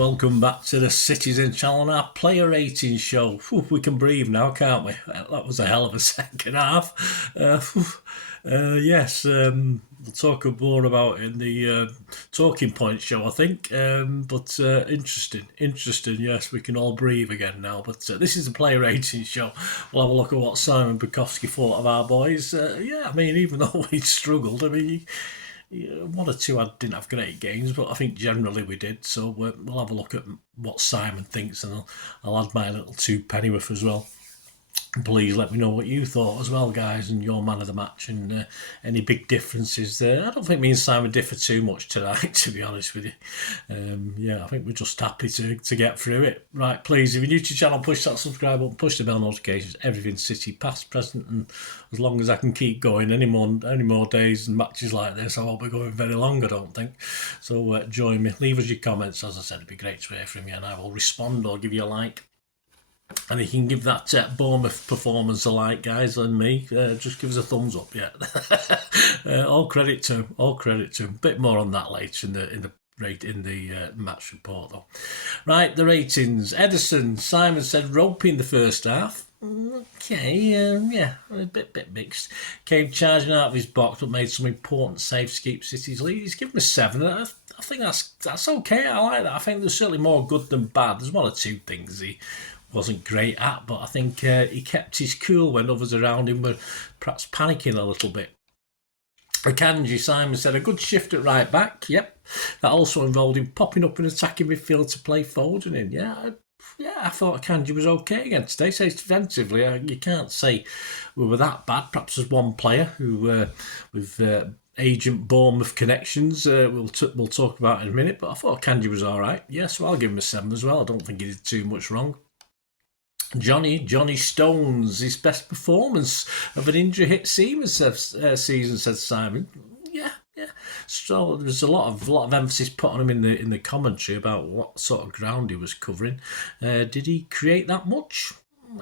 welcome back to the Citytilidie channel and our player rating show. Whew, we can breathe now, can't we? That was a hell of a second half. Yes, we'll talk more about it in the talking point show, I think. But interesting. Yes, we can all breathe again now. But this is the player rating show. We'll have a look at what Simon Bajkowski thought of our boys. Yeah, I mean, even though we struggled, I mean, one or two didn't have great games, but I think generally we did. So we'll have a look at what Simon thinks, and I'll add my little two pennyworth as well. Please let me know what you thought as well, guys, and your man of the match, and any big differences there. I don't think me and Simon differ too much tonight, to be honest with you. Yeah, I think we're just happy to get through it. Right, please, if you're new to the channel, push that subscribe button, push the bell notifications, everything City, past, present, and as long as I can keep going, any more days and matches like this, I won't be going very long, I don't think. So join me, leave us your comments. As I said, it'd be great to hear from you, and I will respond or give you a like. And you can give that Bournemouth performance a like, guys, and me. Just give us a thumbs up, yeah. All credit to him. A bit more on that later in the match report, though. Right, the ratings. Ederson, Simon said ropey in the first half. Okay, yeah, a bit mixed. Came charging out of his box, but made some important saves to keep City's lead. He's given a 7. I think that's okay. I like that. I think there's certainly more good than bad. There's one or two things he wasn't great at, but I think he kept his cool when others around him were perhaps panicking a little bit. Akanji, Simon said, a good shift at right back. Yep. That also involved him popping up in attacking midfield to play Foden in. Yeah, I thought Akanji was okay again today. Says defensively, you can't say we were that bad. Perhaps there's one player who, with agent Bournemouth connections, we'll talk about in a minute, but I thought Akanji was all right. Yeah, so I'll give him a 7 as well. I don't think he did too much wrong. Johnny Stones, his best performance of an injury-hit season, said Simon. Yeah. So there's a lot of emphasis put on him in the commentary about what sort of ground he was covering. Did he create that much?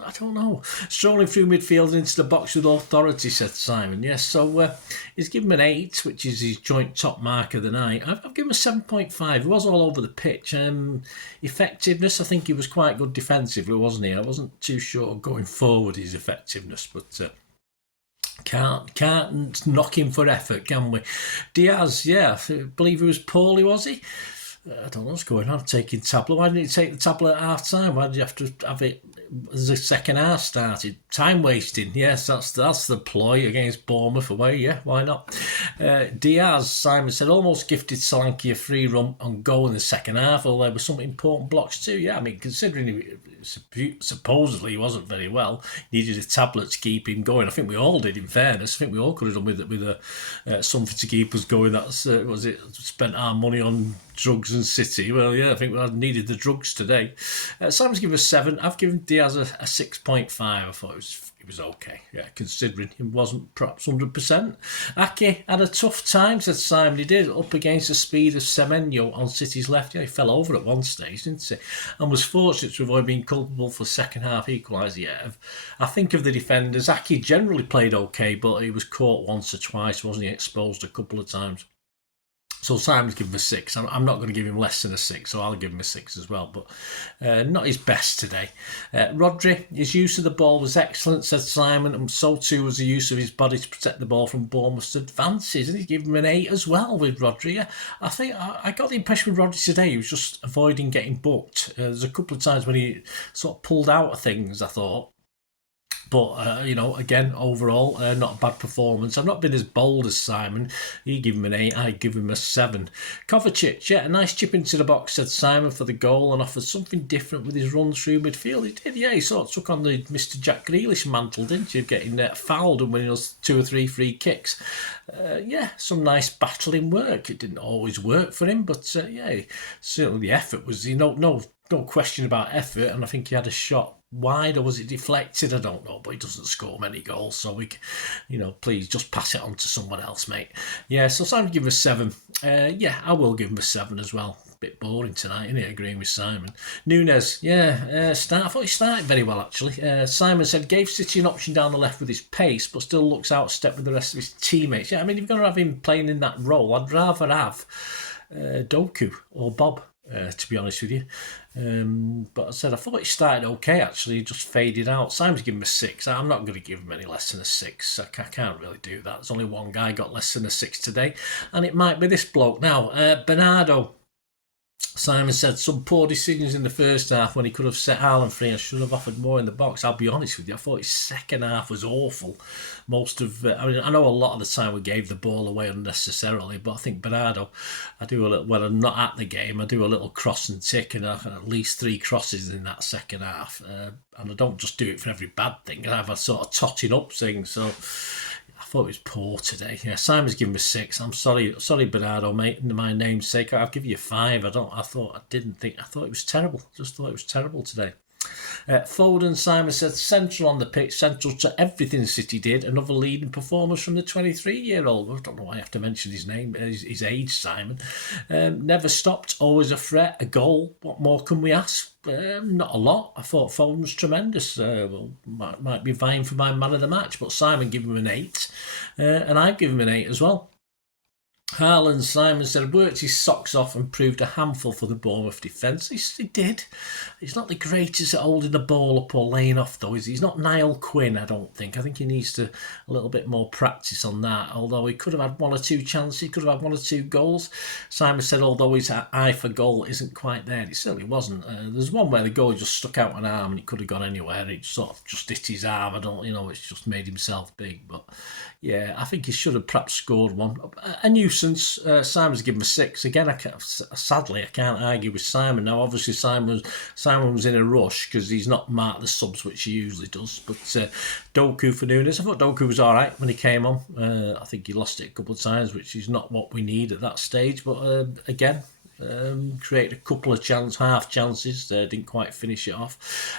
I don't know. Strolling through midfield into the box with authority, said Simon. Yes, so he's given him an 8, which is his joint top mark of the night. I've given him a 7.5. He was all over the pitch. Effectiveness, I think he was quite good defensively, wasn't he? I wasn't too sure going forward his effectiveness, but can't knock him for effort, can we? Diaz, yeah, I believe he was poorly, was he? I don't know what's going on. Taking tablet. Why didn't you take the tablet at half time? Why did you have to have it as the second half started? Time wasting. Yes, that's the ploy against Bournemouth away. Yeah, why not? Diaz, Simon said, almost gifted Solanke a free run on goal in the second half, although there were some important blocks too. Yeah, I mean, considering supposedly he wasn't very well, needed a tablet to keep him going. I think we all did, in fairness. I think we all could have done with something to keep us going. That's spent our money on drugs and City. Well, yeah, I think we needed the drugs today. Simon's given a 7. I've given Diaz a 6.5. I thought it was okay. Yeah, considering he wasn't perhaps 100%. Ake had a tough time, said Simon. He did, up against the speed of Semenyo on City's left. Yeah, he fell over at one stage, didn't he? And was fortunate to avoid being culpable for second half equaliser. Yeah, I think of the defenders, Ake generally played okay, but he was caught once or twice, wasn't he? Exposed a couple of times. So Simon's given him a 6. I'm not going to give him less than a 6, so I'll give him a 6 as well. But not his best today. Rodri, his use of the ball was excellent, said Simon, and so too was the use of his body to protect the ball from Bournemouth's advances. And he's given him an 8 as well with Rodri. I think I got the impression with Rodri today he was just avoiding getting booked. There's a couple of times when he sort of pulled out of things, I thought. But, again, overall, not a bad performance. I've not been as bold as Simon. He gave him an 8, I give him a 7. Kovacic, yeah, a nice chip into the box, said Simon, for the goal, and offered something different with his run through midfield. He did, yeah, he sort of took on the Mr. Jack Grealish mantle, didn't he, of getting fouled and winning us 2 or 3 free kicks. Yeah, some nice battling work. It didn't always work for him, but, yeah, certainly the effort was, no question about effort, and I think he had a shot wide, or was it deflected? I don't know, but he doesn't score many goals, so we, please just pass it on to someone else, mate. Yeah, so Simon give him a 7. Yeah, I will give him a 7 as well. Bit boring tonight, isn't it? Agreeing with Simon. Nunes, yeah, I thought he started very well actually. Simon said gave City an option down the left with his pace, but still looks out of step with the rest of his teammates. Yeah, I mean, if you're going to have him playing in that role, I'd rather have Doku or Bob to be honest with you. But I said, I thought he started okay, actually. He just faded out. Simon's given him a 6. I'm not going to give him any less than a 6. I can't really do that. There's only one guy got less than a 6 today, and it might be this bloke now. Bernardo. Simon said some poor decisions in the first half when he could have set Haaland free and should have offered more in the box. I'll be honest with you, I thought his second half was awful. I know a lot of the time we gave the ball away unnecessarily, but I think Bernardo, I do a little, when I'm not at the game, I do a little cross and tick, and I have at least 3 crosses in that second half. And I don't just do it for every bad thing. I have a sort of totting up thing, so I thought it was poor today. Yeah, Simon's given me a 6. I'm sorry, Bernardo, mate. In my name's sake, I'll give you a 5. I thought it was terrible. Just thought it was terrible today. Foden, Simon said, central on the pitch, central to everything City did. Another leading performance from the 23-year-old. I don't know why I have to mention his name, his age, Simon. Never stopped, always a threat, a goal. What more can we ask? Not a lot. I thought Foden was tremendous. Might be vying for my man of the match, but Simon gave him an 8, and I've given him an 8 as well. Haaland, Simon said, worked his socks off and proved a handful for the Bournemouth defence. He did. He's not the greatest at holding the ball up or laying off, though, is he? He's not Niall Quinn, I don't think. I think he needs a little bit more practice on that, although he could have had 1 or 2 chances, he could have had 1 or 2 goals. Simon said, although his eye for goal isn't quite there, it certainly wasn't. There's one where the goal just stuck out an arm and it could have gone anywhere. It sort of just hit his arm. It's just made himself big. But yeah, I think he should have perhaps scored one. A nuisance. Simon's given him a 6. Again, sadly, I can't argue with Simon. Now, obviously, Simon was in a rush because he's not marked the subs, which he usually does. But Doku for Nunes, I thought Doku was all right when he came on. I think he lost it a couple of times, which is not what we need at that stage. But again, created a couple of half chances. Didn't quite finish it off.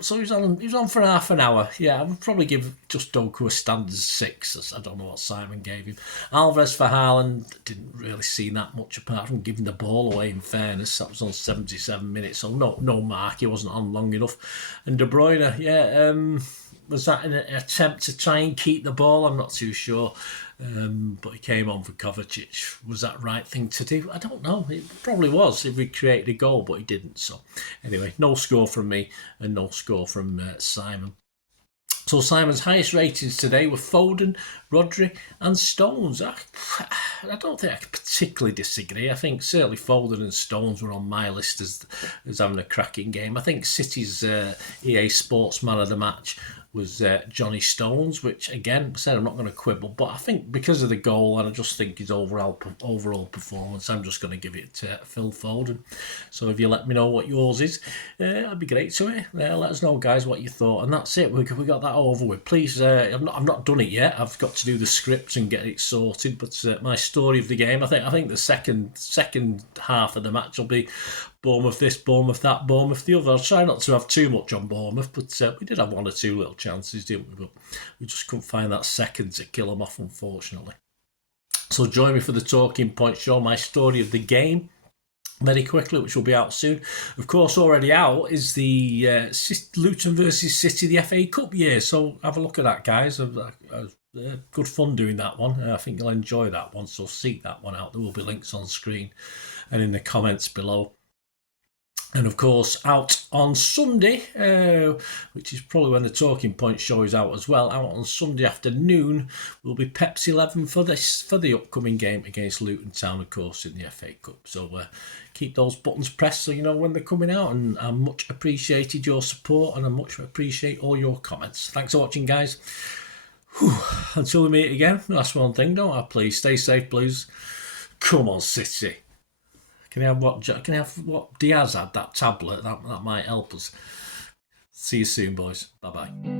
So he was on for half an hour. Yeah, I would probably give just Doku a standard 6. I don't know what Simon gave him. Alvarez for Haaland, didn't really see that much apart from giving the ball away, in fairness. That was on 77 minutes, so no Marc, he wasn't on long enough. And De Bruyne, was that an attempt to try and keep the ball? I'm not too sure. But he came on for Kovacic. Was that the right thing to do? I don't know. It probably was if he created a goal, but he didn't. So anyway, no score from me and no score from Simon. So Simon's highest ratings today were Foden, Rodri and Stones. I don't think I could particularly disagree. I think certainly Foden and Stones were on my list as having a cracking game. I think City's EA Sports Man of the Match was Johnny Stones, which again, I said I'm not going to quibble, but I think because of the goal and I just think his overall performance, I'm just going to give it to Phil Foden. So if you let me know what yours is, that'd be great to hear. Let us know, guys, what you thought. And that's it. We got that over with. Please, I've not done it yet. I've got to do the script and get it sorted. But my story of the game, I think the second half of the match will be Bournemouth this, Bournemouth that, Bournemouth the other. I'll try not to have too much on Bournemouth, but we did have 1 or 2 little chances, didn't we? But we just couldn't find that second to kill them off, unfortunately. So join me for the Talking Point Show, my story of the game, very quickly, which will be out soon. Of course, already out is the Luton versus City, the FA Cup year. So have a look at that, guys. Good fun doing that one. I think you'll enjoy that one, so seek that one out. There will be links on screen and in the comments below. And of course, out on Sunday, which is probably when the Talking Point show is out as well, out on Sunday afternoon will be Pep's 11 for the upcoming game against Luton Town, of course, in the FA Cup. So keep those buttons pressed so you know when they're coming out. And I much appreciated your support and I much appreciate all your comments. Thanks for watching, guys. Whew. Until we meet again, that's one thing, don't I? Please stay safe, please. Come on, City. Can I have what Diaz had, that tablet? That might help us. See you soon, boys. Bye-bye.